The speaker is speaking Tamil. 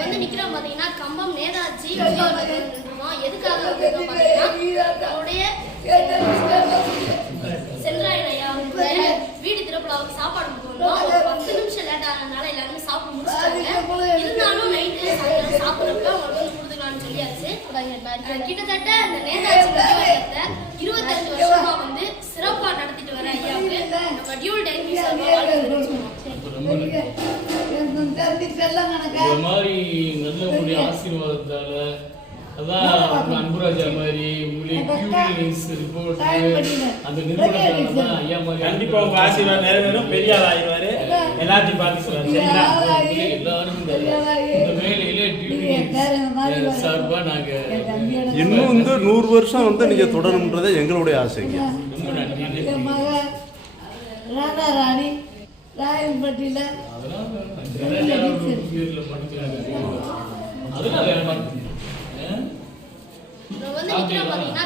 வந்து நிக்கிறோம் பாத்தீங்கன்னா கம்பம் நேதாஜி எதுக்காக அவருடைய சென்றாயன் ஐயா வீடு திறப்புலாவுக்கு சாப்பாடு போகணும். 10 நிமிஷம் லேட் ஆனதுனால எல்லாருமே சாப்பிட்டு முடிச்சிட்டாங்க. இருந்தாலும் நைட்டு சாயங்காலம் சாப்பிட்றப்ப அவங்களுக்கு வந்து கொடுத்துக்கலாம்னு சொல்லியாச்சு. கிட்டத்தட்ட அந்த நேதாஜி நினைவகத்தை 25 வருஷமா வந்து சிறப்பா நடத்திட்டு வர ஐயாவுக்கு நம்ம டியூல் டைம் மாதிரி நல்ல ஆசீர்வாதத்தால அதான் அன்புராஜா மாதிரி அந்த நிறுவனத்தால ஐயா மாதிரி கண்டிப்பா உங்க ஆசீர்வாதம் நிறைவேறும். பெரிய ஆள் ஆயிடுவாரு. எல்லாத்தையும் பார்த்து எல்லாரும் இந்த வேலையில சார்பா நாங்க இன்னும் வந்து 100 வருஷம் வந்து நீங்க தொடரணும்ன்றதே எங்களுடைய ஆசைங்க. ரொம்ப நன்றி. ராணி ராயன்பட்டியில அதெல்லாம் வேற வந்து நிக்கிறோம் பாத்தீங்கன்னா